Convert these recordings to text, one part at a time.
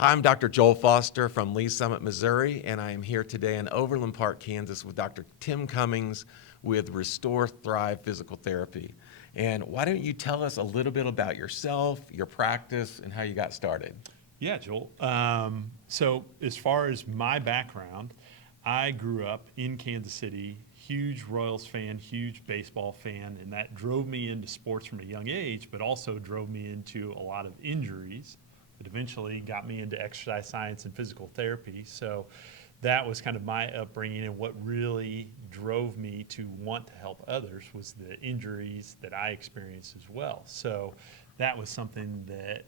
I'm Dr. Joel Foster from Lee Summit, Missouri, and I am here today in Overland Park, Kansas with Dr. Tim Cummings with Restore Thrive Physical Therapy. And why don't you tell us a little bit about yourself, your practice, and how you got started? Yeah, Joel. So as far as my background, I grew up in Kansas City, huge Royals fan, huge baseball fan, and that drove me into sports from a young age, but also drove me into a lot of injuries that eventually got me into exercise science and physical therapy. So that was kind of my upbringing, and what really drove me to want to help others was the injuries that I experienced as well. So that was something that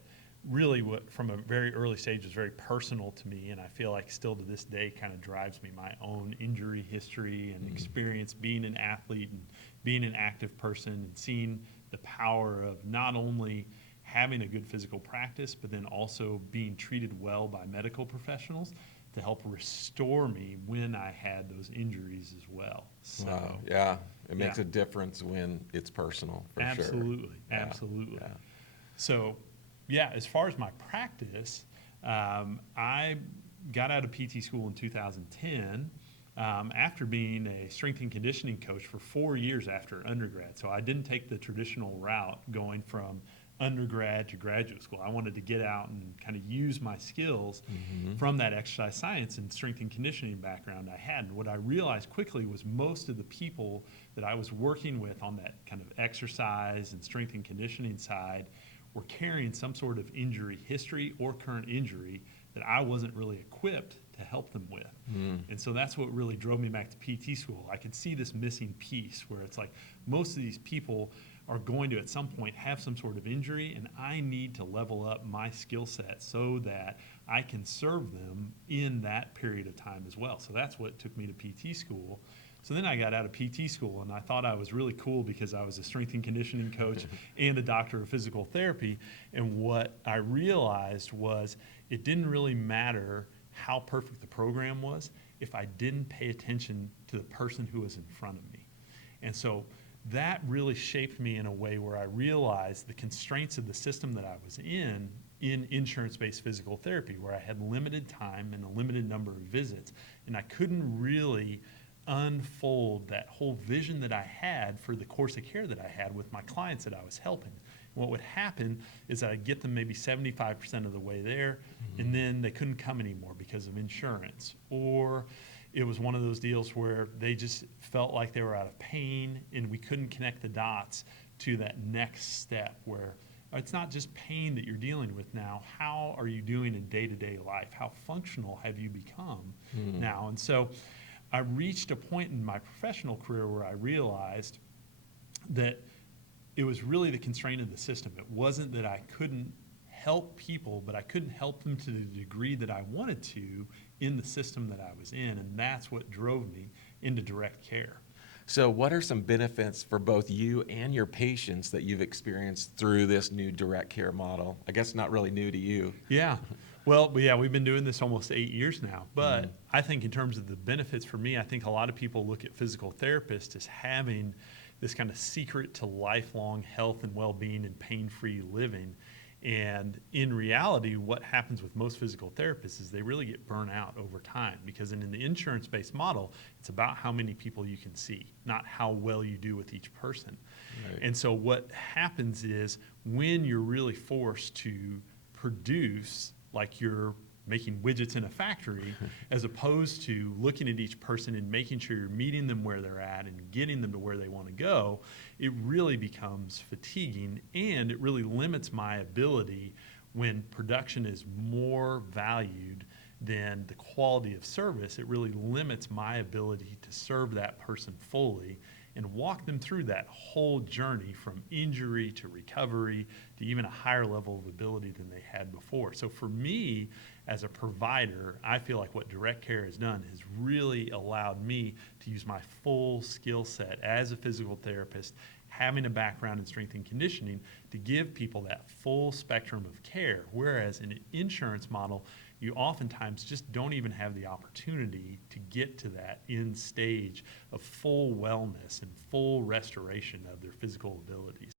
really, from a very early stage, was very personal to me, and I feel like still to this day kind of drives me, my own injury history and experience being an athlete and being an active person and seeing the power of not only having a good physical practice, but then also being treated well by medical professionals to help restore me when I had those injuries as well. So, Wow, yeah, it makes yeah. a difference when it's personal, for sure. Absolutely, Yeah, absolutely. yeah. So, yeah, as far as my practice, I got out of PT school in 2010 after being a strength and conditioning coach for 4 years after undergrad. So I didn't take the traditional route going from undergrad to graduate school. I wanted to get out and kind of use my skills from that exercise science and strength and conditioning background I had. And what I realized quickly was most of the people that I was working with on that kind of exercise and strength and conditioning side were carrying some sort of injury history or current injury that I wasn't really equipped to help them with. And so that's what really drove me back to PT school. I could see this missing piece where it's like most of these people are going to at some point have some sort of injury, and I need to level up my skill set so that I can serve them in that period of time as well. So that's what took me to PT school. So then I got out of PT school, and I thought I was really cool because I was a strength and conditioning coach and a doctor of physical therapy. And what I realized was it didn't really matter how perfect the program was if I didn't pay attention to the person who was in front of me. And so that really shaped me in a way where I realized the constraints of the system that I was in insurance-based physical therapy, where I had limited time and a limited number of visits, and I couldn't really unfold that whole vision that I had for the course of care that I had with my clients that I was helping. What would happen is that I'd get them maybe 75% of the way there, and then they couldn't come anymore because of insurance. Or it was one of those deals where they just felt like they were out of pain, and we couldn't connect the dots to that next step where it's not just pain that you're dealing with now. How are you doing in day-to-day life? How functional have you become now? And so I reached a point in my professional career where I realized that it was really the constraint of the system. It wasn't that I couldn't help people, but I couldn't help them to the degree that I wanted to in the system that I was in, and that's what drove me into direct care. So what are some benefits for both you and your patients that you've experienced through this new direct care model? I guess not really new to you. Yeah. Well, yeah, we've been doing this almost 8 years now. But I think in terms of the benefits for me, I think a lot of people look at physical therapists as having this kind of secret to lifelong health and well-being and pain-free living. And in reality, what happens with most physical therapists is they really get burnt out over time, because in the insurance-based model, it's about how many people you can see, not how well you do with each person. Right. And so what happens is when you're really forced to produce like you're making widgets in a factory, as opposed to looking at each person and making sure you're meeting them where they're at and getting them to where they want to go, it really becomes fatiguing, and it really limits my ability when production is more valued than the quality of service. It really limits my ability to serve that person fully and walk them through that whole journey from injury to recovery to even a higher level of ability than they had before. So for me, as a provider, I feel like what direct care has done has really allowed me to use my full skill set as a physical therapist, having a background in strength and conditioning, to give people that full spectrum of care. Whereas in an insurance model, you oftentimes just don't even have the opportunity to get to that end stage of full wellness and full restoration of their physical abilities.